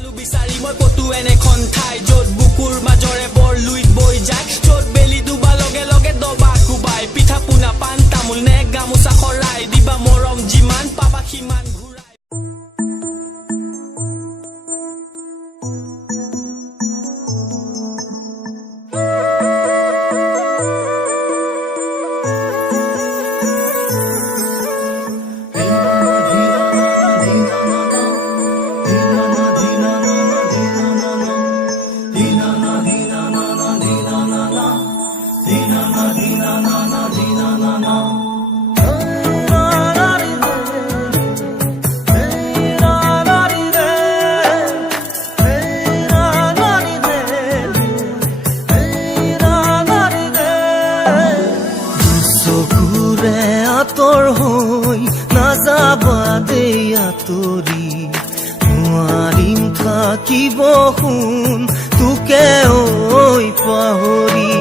নাপালো বিচাৰি মই কতো এনেখন ঠাই য'ত বুকুৰ মাজৰে বৰ লুইত বৈ যায় য'ত বেলি ডুবা লগে লগে দবা কোবাই পিঠা পোনা পাণ তামোল নে গামোচা খৰাই দিবা মৰম যিমান পাবা সিমান ঘূৰাই আতৰ হৈ নাযাবা দেই আঁতৰি নোৱাৰিম থাকিব শুন তোকে ঐ পাহৰি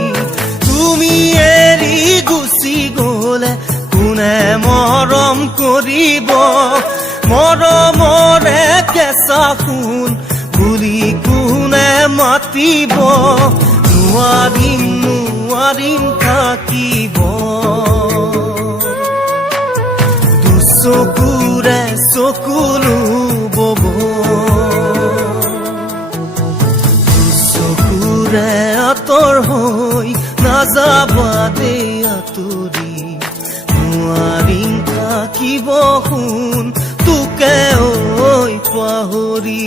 তুমি এৰি গুচি গ'লে কোনে মৰম কৰিব মৰমৰে কেঁচা সোণ বুলি কোনে মাতিব নোৱাৰিম নোৱাৰিম থাকিব চকুৰে চকুলো বব চকুৰে আঁতৰ হৈ নাযাবা দেই আঁতৰি নোৱাৰিম থাকিব শুন তোকে ঐ পাহৰি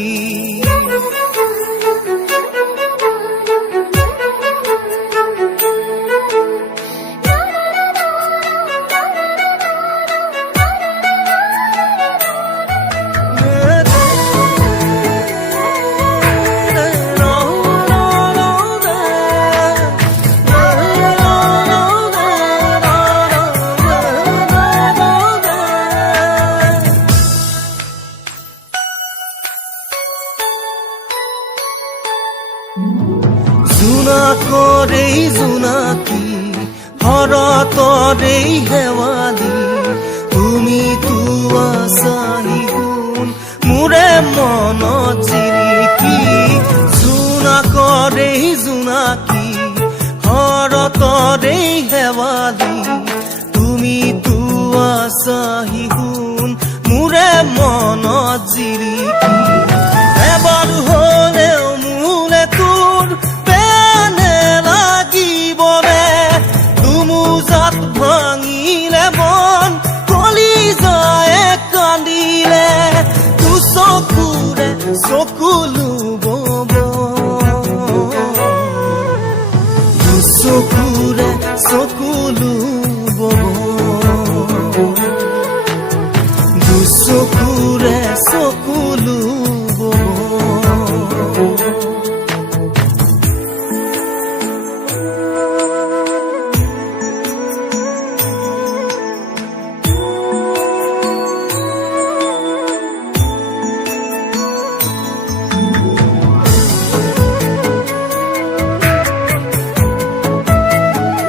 জোনাকৰেই জোনাকী শৰতৰেই শেৱালি তুমি আছাহি গুণ মোৰে মনত জিলিকি জোনাকৰেই জোনাকী শৰতৰেই শেৱালি তুমি আছাহি গুণ মোৰে মনত জিলিকি এবাৰ হ'লেও মোলে তোৰ ভাঙিলে মন কলি যায় কান্দিলে তু চকুৰে চকুলো বব তু চকুৰে চকুলো